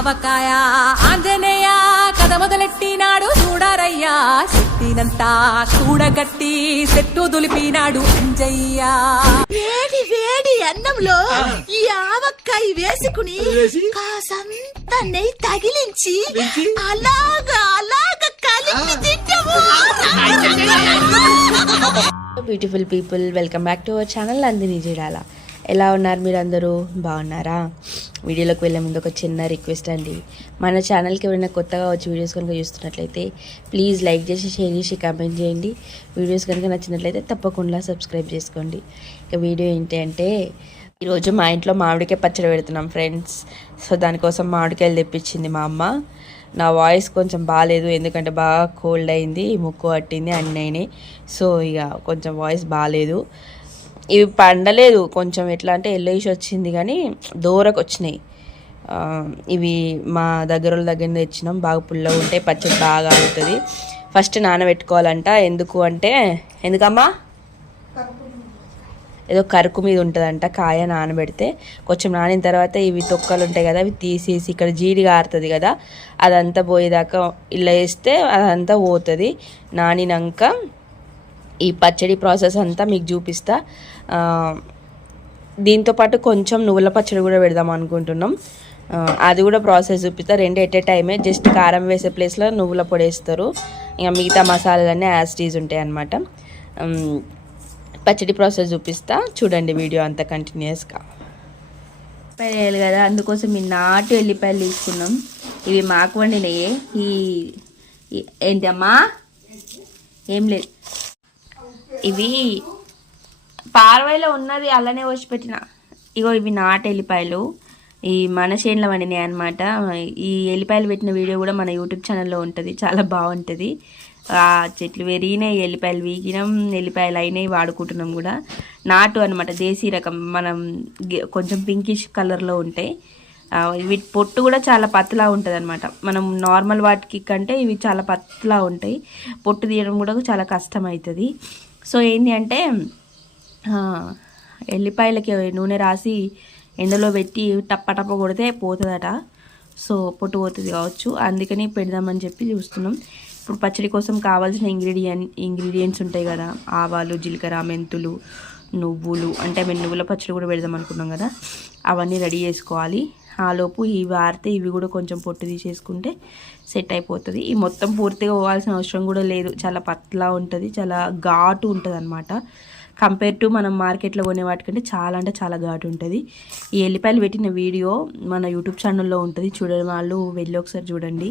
ఆవకాయ ఆంజనేయ కథ మొదలెట్టినాడు చూడారయ్యా శక్తినంతా కూడగట్టి చెట్టు దులిపినాడు అంజయ్య వేడి వేడి అన్నంలో ఈ ఆవకాయ వేసుకుని కాసంత నెయ్యి తగిలించి అలాగా కలిపి తింటాము. Beautiful people, welcome back to our channel Nandini Jidala. ఎలా ఉన్నారు మీరు అందరూ? బాగున్నారా? వీడియోలోకి వెళ్ళే ముందు ఒక చిన్న రిక్వెస్ట్ అండి, మన ఛానల్కి ఎవరైనా కొత్తగా వచ్చి వీడియోస్ కనుక చూస్తున్నట్లయితే ప్లీజ్ లైక్ చేసి, షేర్ చేసి, కామెంట్ చేయండి. వీడియోస్ కనుక నచ్చినట్లయితే తప్పకుండా సబ్స్క్రైబ్ చేసుకోండి. ఇక వీడియో ఏంటి అంటే, ఈరోజు మా ఇంట్లో మామిడికాయ పచ్చడి పెడుతున్నాం ఫ్రెండ్స్. సో దానికోసం మామిడికాయలు తెప్పించింది మా అమ్మ. నా వాయిస్ కొంచెం బాగాలేదు, ఎందుకంటే బాగా కోల్డ్ అయింది, ముక్కు పట్టింది, అన్నీ అయినాయి. సో ఇక కొంచెం వాయిస్ బాగాలేదు. ఇవి పండలేదు, కొంచెం ఎట్లా అంటే ఎల్లోయిష్ వచ్చింది, కానీ దూరకు వచ్చినాయి. ఇవి మా దగ్గర తెచ్చినాం. బాగా పుల్లగా ఉంటాయి, పచ్చడి బాగా అవుతుంది. ఫస్ట్ నానబెట్టుకోవాలంట. ఎందుకు అంటే, ఎందుకమ్మా ఏదో కరుకు మీద ఉంటుందంట కాయ నానబెడితే. కొంచెం నానిన తర్వాత ఇవి తొక్కలు ఉంటాయి కదా, అవి తీసేసి ఇక్కడ జీడి కారుతుంది కదా, అదంతా పోయేదాకా ఇలా వేస్తే అదంతా పోతుంది. నానినాక ఈ పచ్చడి ప్రాసెస్ అంతా మీకు చూపిస్తా. దీంతోపాటు కొంచెం నువ్వుల పచ్చడి కూడా పెడదాం అనుకుంటున్నాం. అది కూడా ప్రాసెస్ చూపిస్తా. రెండు ఎట్ ఏ టైమే. జస్ట్ కారం వేసే ప్లేస్లో నువ్వుల పొడి వేస్తారు, ఇంకా మిగతా మసాలాలన్నీ యాజ్ టీజ్ ఉంటాయి అన్నమాట. పచ్చడి ప్రాసెస్ చూపిస్తా, చూడండి వీడియో అంతా కంటిన్యూస్గా. వేయాలి కదా, అందుకోసం ఈ నాటు ఎల్లిపాయలు తీసుకున్నాం. ఇవి మాకు వండినాయే. ఏంటమ్మా? ఏం లేదు, ఇవి పార్వైలో ఉన్నది అలానే వచ్చిపెట్టిన. ఇగో ఇవి నాటు ఎల్లిపాయలు, ఈ మన చేనులో వండినాయి అనమాట. ఈ ఎల్లిపాయలు పెట్టిన వీడియో కూడా మన యూట్యూబ్ ఛానల్లో ఉంటుంది, చాలా బాగుంటుంది. ఆ చెట్లు పెరిగినాయి, ఎల్లిపాయలు వీగినాం, ఎల్లిపాయలు అయినాయి, వాడుకుంటున్నాం కూడా. నాటు అనమాట, దేశీ రకం. మనం కొంచెం పింకిష్ కలర్లో ఉంటాయి. వీటి పొట్టు కూడా చాలా పత్లా ఉంటుంది అనమాట. మనం నార్మల్ వాటికి కంటే ఇవి చాలా పత్లా ఉంటాయి. పొట్టు తీయడం కూడా చాలా కష్టం అవుతుంది. సో ఏంటి అంటే, ఎల్లిపాయలకి నూనె రాసి ఎండలో పెట్టి టప్ప కొడితే పోతుందట. సో పొట్టు పోతుంది కావచ్చు, అందుకని పెడదామని చెప్పి చూస్తున్నాం. ఇప్పుడు పచ్చడి కోసం కావాల్సిన ఇంగ్రీడియంట్స్ ఉంటాయి కదా, ఆవాలు, జీలకర్ర, మెంతులు, నువ్వులు. అంటే మేము నువ్వుల పచ్చడి కూడా పెడదాం అనుకున్నాం కదా, అవన్నీ రెడీ చేసుకోవాలి. ఆలోపు ఇవి ఆరితే ఇవి కూడా కొంచెం పొట్టు తీసేసుకుంటే సెట్ అయిపోతుంది. ఈ మొత్తం పూర్తిగా పోవాల్సిన అవసరం కూడా లేదు, చాలా పత్లా ఉంటుంది, చాలా ఘాటు ఉంటుంది అనమాట. కంపేర్ టు మనం మార్కెట్లో కొనే వాటికంటే చాలా అంటే చాలా ఘాటు ఉంటుంది. ఈ ఎల్లిపాయలు పెట్టిన వీడియో మన యూట్యూబ్ ఛానల్లో ఉంటుంది, చూడని వాళ్ళు వెళ్ళి ఒకసారి చూడండి.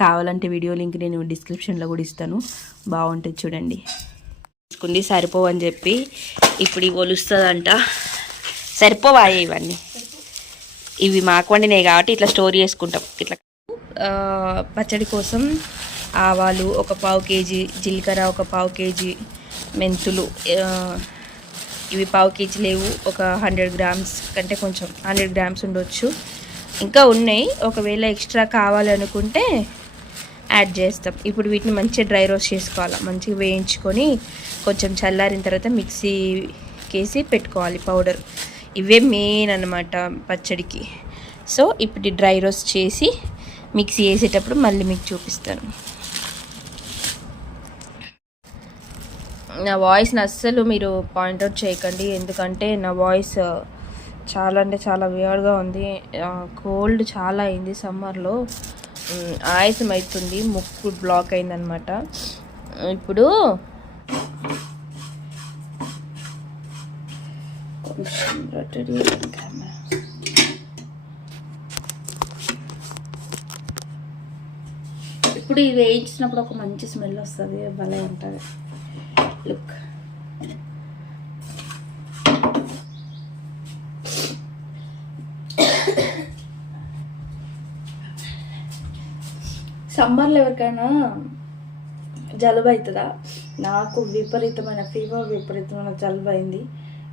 కావాలంటే వీడియో లింక్ నేను డిస్క్రిప్షన్లో కూడా ఇస్తాను, బాగుంటుంది చూడండి. తీసుకుంది సరిపోవని చెప్పి ఇప్పుడు ఇవి ఒలుస్తుందంట. సరిపోవా ఇవన్నీ? ఇవి మాకు వండినాయి కాబట్టి ఇట్లా స్టోర్ చేసుకుంటాం. ఇట్లా పచ్చడి కోసం ఆవాలు ఒక 1/2 కేజీ, జీలకర్ర ఒక 1/2 కేజీ, మెంతులు ఇవి 1/2 కేజీ లేవు, ఒక 100 గ్రామ్స్ కంటే కొంచెం 100 గ్రామ్స్ ఉండొచ్చు. ఇంకా ఉన్నాయి, ఒకవేళ ఎక్స్ట్రా కావాలనుకుంటే యాడ్ చేస్తాం. ఇప్పుడు వీటిని మంచిగా డ్రై రోస్ట్ చేసుకోవాలి, మంచిగా వేయించుకొని కొంచెం చల్లారిన తర్వాత మిక్సీకేసి పెట్టుకోవాలి పౌడర్. ఇవే మెయిన్ అన్నమాట పచ్చడికి. సో ఇప్పుడు డ్రై రోస్ట్ చేసి మిక్సీ వేసేటప్పుడు మళ్ళీ మీకు చూపిస్తాను. నా వాయిస్ని అస్సలు మీరు పాయింట్అవుట్ చేయకండి, ఎందుకంటే నా వాయిస్ చాలా అంటే చాలా వియర్డ్గా ఉంది. కోల్డ్ చాలా అయింది సమ్మర్లో, ఆయాసం అవుతుంది, ముక్కు బ్లాక్ అయిందనమాట. ఇప్పుడు ఇప్పుడు ఇది వేయించినప్పుడు ఒక మంచి స్మెల్ వస్తుంది, భలే ఉంటుంది. లుక్, సమ్మర్లో ఎవరికైనా జలుబు అవుతుందా? నాకు విపరీతమైన ఫీవర్, విపరీతమైన జలుబు అయింది.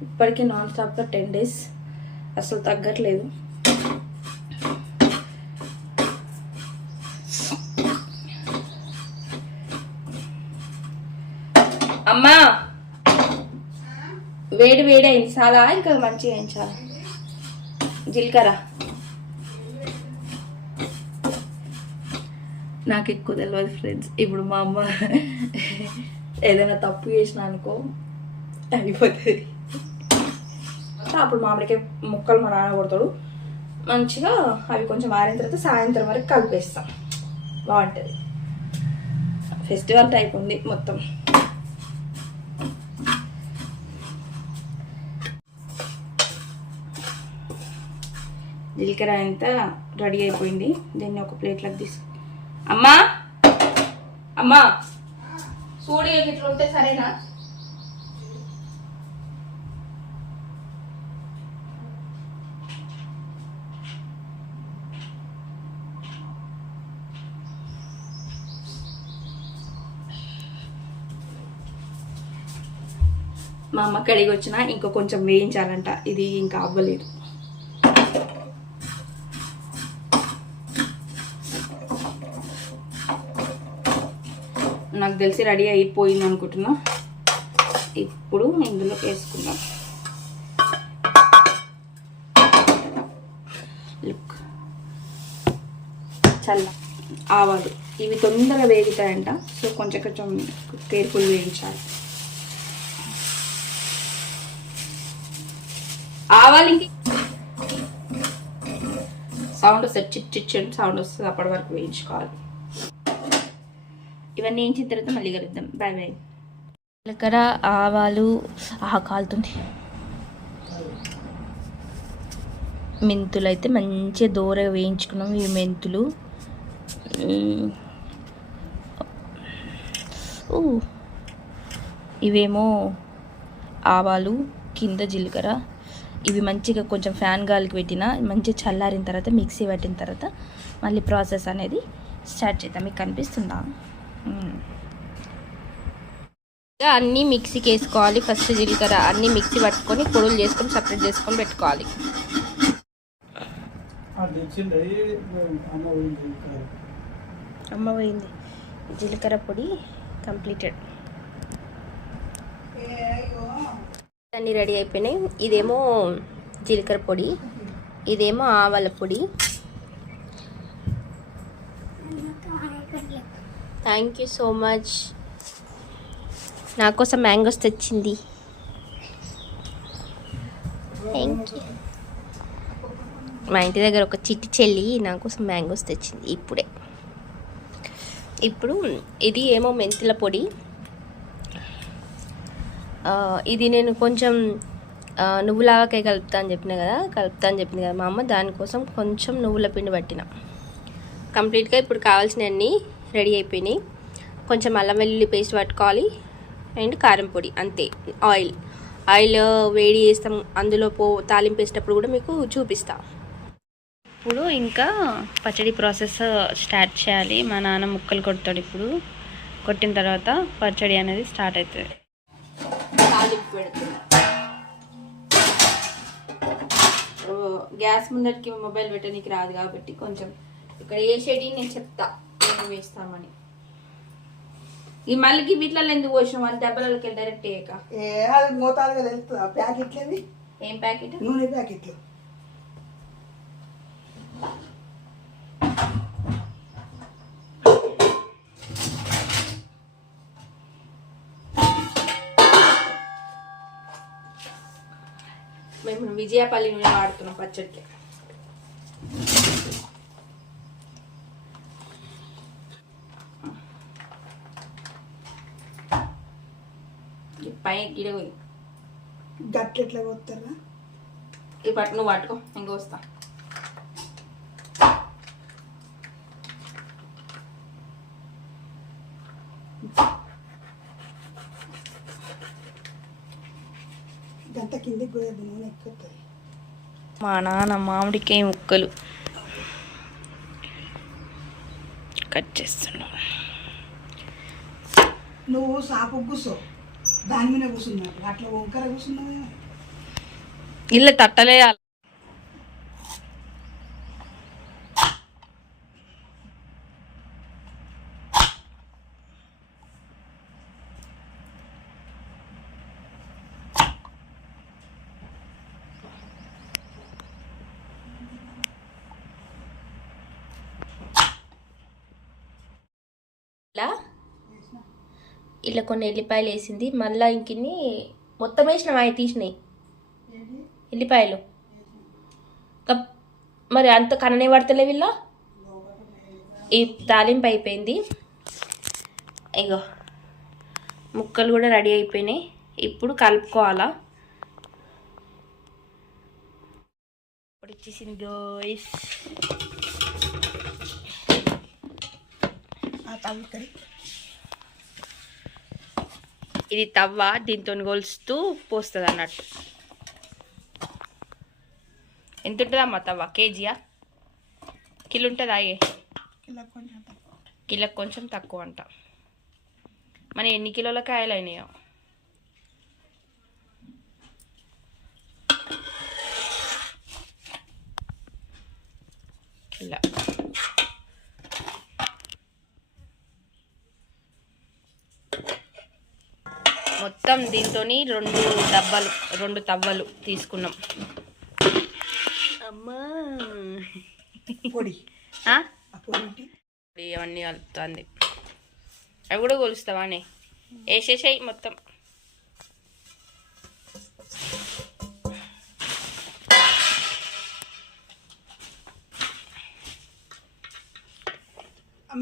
ఇప్పటికీ నాన్ స్టాప్గా 10 days అసలు తగ్గట్లేదు. అమ్మా వేడి వేడి అయింది చాలా, ఇంకా మంచిగా వేయించాలి. జీలకర్ర నాకు ఎక్కువ తెలియదు ఫ్రెండ్స్. ఇప్పుడు మా అమ్మ ఏదైనా తప్పు చేసిన అనుకో అయిపోతుంది. అప్పుడు మామిడికాయ ముక్కలు మా నాన్న కొడతాడు మంచిగా. అవి కొంచెం ఆరిన తర్వాత సాయంత్రం వరకు కలిపేస్తాం, బాగుంటుంది. ఫెస్టివల్ టైప్ ఉంది మొత్తం. జీలకర్ర అంతా రెడీ అయిపోయింది. దీన్ని ఒక ప్లేట్లోకి తీసు. అమ్మా అమ్మా చూడు ఇట్లా ఉంటే సరేనా? మా అమ్మ కడిగి వచ్చిన ఇంకా కొంచెం వేయించాలంట, ఇది ఇంకా అవ్వలేదు. నాకు తెలిసి రెడీ అయిపోయింది అనుకుంటున్నా. ఇప్పుడు ఇందులో వేసుకుందాం. లుక్ చల్ల ఆవాలు ఇవి తొందరగా వేగుతాయంట, సో కొంచెం కొంచెం కేర్ఫుల్ వేయించాలి. ఆవాలు ఇంక సౌండ్ వస్తుంది, చిట్ చిట్ సౌండ్ వస్తుంది, అప్పటి వరకు వేయించుకోవాలి. ఇవన్నీ వేయించిన తర్వాత మళ్ళీ కలుద్దాం. Bye bye. జీలకర్ర ఆవాలు కాలుతుంది. మెంతులు అయితే మంచిగా దూరగా వేయించుకున్నాం. ఇవి మెంతులు. ఇవేమో ఆవాలు, కింద జీలకర్ర. ఇవి మంచిగా కొంచెం ఫ్యాన్ గాలికి పెట్టిన మంచిగా చల్లారిన తర్వాత మిక్సీ పట్టిన తర్వాత మళ్ళీ ప్రాసెస్ అనేది స్టార్ట్ చేద్దాం. మీకు కనిపిస్తుందా? అన్నీ మిక్సీకి వేసుకోవాలి. ఫస్ట్ జీలకర్ర అన్నీ మిక్సీ పట్టుకొని పొడులు చేసుకొని సపరేట్ చేసుకొని పెట్టుకోవాలి. అమ్మ పోయింది. జీలకర్ర పొడి కంప్లీటెడ్. అన్నీ రెడీ అయిపోయినాయి. ఇదేమో జీలకర్ర పొడి, ఇదేమో ఆవాల పొడి. Thank you so much. నా కోసం మ్యాంగోస్ తెచ్చింది. Thank you. మా ఇంటి దగ్గర ఒక చిట్టి చెల్లి నా కోసం మ్యాంగోస్ తెచ్చింది ఇప్పుడే. ఇప్పుడు ఇది ఏమో మెంతుల పొడి. ఇది నేను కొంచెం నువ్వులావకాయ కలుపుతా అని చెప్పింది కదా మా అమ్మ. దానికోసం కొంచెం నువ్వుల పిండి పట్టిన. కంప్లీట్గా ఇప్పుడు కావాల్సినవన్నీ రెడీ అయిపోయినాయి. కొంచెం అల్లం వెల్లుల్లి పేస్ట్ పట్టుకోవాలి అండ్ కారం పొడి, అంతే. ఆయిల్ వేడి చేస్తాం, అందులో తాలింపు వేసేటప్పుడు కూడా మీకు చూపిస్తా. ఇప్పుడు ఇంకా పచ్చడి ప్రాసెస్ స్టార్ట్ చేయాలి. మా నాన్న ముక్కలు కొడతాడు. ఇప్పుడు కొట్టిన తర్వాత పచ్చడి అనేది స్టార్ట్ అవుతుంది. తాలింపు పెడుతున్నా. గ్యాస్ ముందరికి మొబైల్ పెట్టడానికి రాదు కాబట్టి కొంచెం ఇక్కడ వేసేటి నేను చెప్తా ఏం వేస్తామని. ఈ మళ్ళీ వీటిలో ఎందుకు పోసాం అని డబ్బలకి వెళ్ళి డైరెక్ట్ వేయక. మోతాదుగా తెలుస్తుంది. ప్యాకెట్లేవి ఏం ప్యాకెట్? నూనె ప్యాకెట్లు. మేము విజయపల్లి నూనె వాడుతున్నాం పచ్చడికి. పై గిడ గట్లు ఎట్లా పోతారా? ఈ పట్టు నువ్వు పట్టుకో, ఇంక వస్తా. గంట కిందకి పోయేది, నూనె ఎక్కుతుంది. మా నాన్న మామిడికాయ ముక్కలు కట్ చేస్తున్నావు. నువ్వు సాపు కూర్చో, దాని మీద కూర్చున్నావు. అట్లా వంకర కూర్చున్నావు. ఇల్లు తట్టలేయాలి. ఇలా ఇలా కొన్ని ఎల్లిపాయలు వేసింది, మళ్ళీ ఇంకిన్ని మొత్తం వేసినాం, అవి తీసినాయి ఎల్లిపాయలు. మరి అంత కననే పడతలే వీళ్ళ. ఈ తాలింపు అయిపోయింది, ఇగో ముక్కలు కూడా రెడీ అయిపోయినాయి. ఇప్పుడు కలుపుకోవాలా. ఇప్పుడు వచ్చేసింది గోయిస్. ఇది తవ్వ, దీంతో గొలుస్తూ పోస్తుంది అన్నట్టు. ఎంత ఉంటుందమ్మా తవ్వ? కేజీయా కిలో ఉంటుందా? కిలోకి కొంచెం తక్కువ అంట. మన ఎన్ని కిలోల కాయలు అయినాయో. ఇలా మొత్తం దీంతో 2 తవ్వలు తీసుకున్నాం. అమ్మా పొడి అవన్నీ కలుపుతుంది. అవి కూడా కొలుస్తావా అని వేసేసాయి మొత్తం.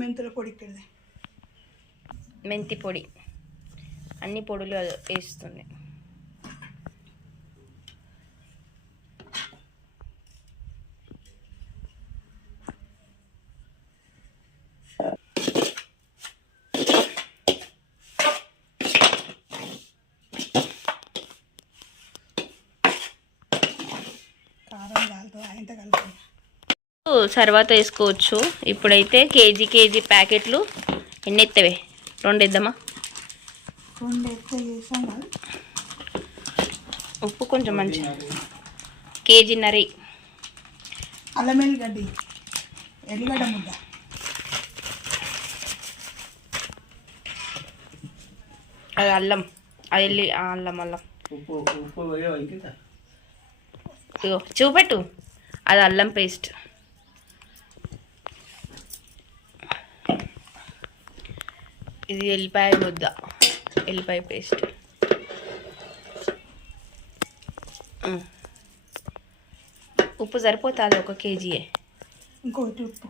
మెంతుల పొడి ఇక్కడ, మెంతి పొడి, అన్ని పొడులు వేస్తుంది. తర్వాత వేసుకోవచ్చు. ఇప్పుడైతే కేజీ ప్యాకెట్లు ఎన్ని ఎత్తవే? 2 వేద్దామా? 2 ఎక్కువ చేసాం కదా. ఉప్పు కొంచెం మంచిగా, కేజీన్నర. అల్లం ఎల్లిగడ్డ ముద్ద, అది అల్లం, అది అల్లం ఇగో చూపెట్టు, అది అల్లం పేస్ట్. ఇది ఎల్లిపాయ ముద్ద, ఎల్లిపాయ పేస్ట్. ఉప్పు సరిపోతుంది, 1 కేజీయే. ఇంకోటి ఉప్పు,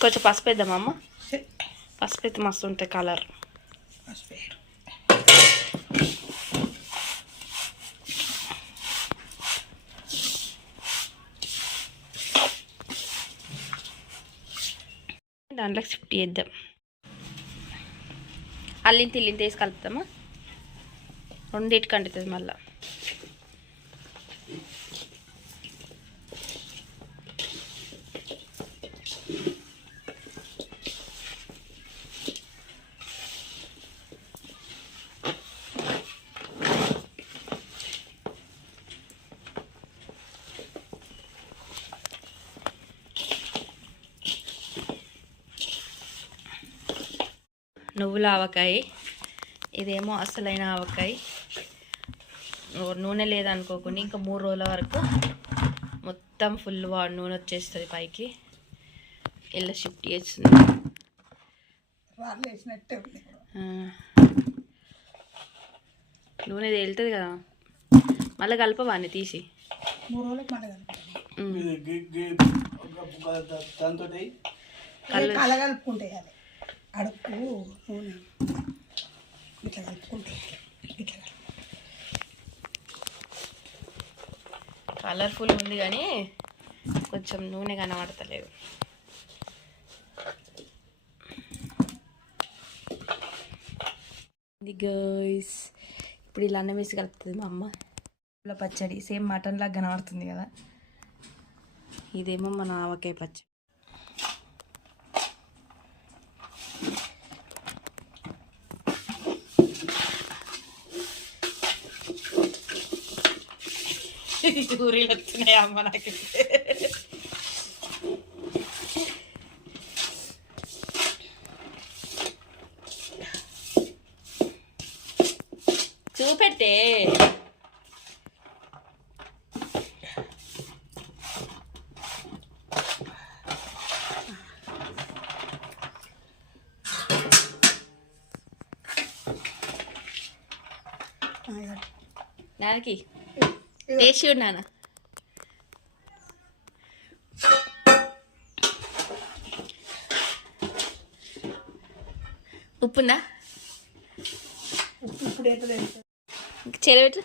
కొంచెం పసుపు వేద్దామా అమ్మ? పసుపు అయితే మస్తు ఉంటుంది కలర్. దాంట్లోకి షిఫ్ట్ చేద్దాం. అల్లింత వేసి కలుపుతామా? 2 కంటుతుంది మళ్ళా. నువ్వుల ఆవకాయ, ఇదేమో అసలైన ఆవకాయ. నూనె లేదనుకోకుండా ఇంకా 3 రోజుల వరకు మొత్తం ఫుల్ నూనె వచ్చేస్తుంది పైకి. ఇలా షిఫ్ట్ చేస్తుంది. నూనె తేలుతుంది కదా, మళ్ళీ కలపవా అని తీసి 3 రోజులకు మళ్ళీ కలగలుపుకుంటే అడుపు నూనె ఇట్లా కలుపుకుంటే కలర్ఫుల్ ఉంది కానీ కొంచెం నూనె కనబడతలేదు. గైస్ ఇప్పుడు ఇలా అన్నం వేసి కలుపుతుంది మా అమ్మ. ఇలా పచ్చడి సేమ్ మటన్ లాగా కనబడుతుంది కదా, ఇదేమో మన ఆవకాయ పచ్చడి. ఊరిలో వస్తున్నాయి అమ్మ నాకు. చూపెట్టే నాన్నకి టేస్ట్ చూడు నాన్న. ఉప్పుందా? ఇప్పుడు ఎట్లా చెరబెట్టు.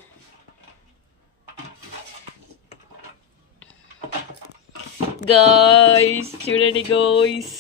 గాయ్స్ చూడండి గాయ్స్,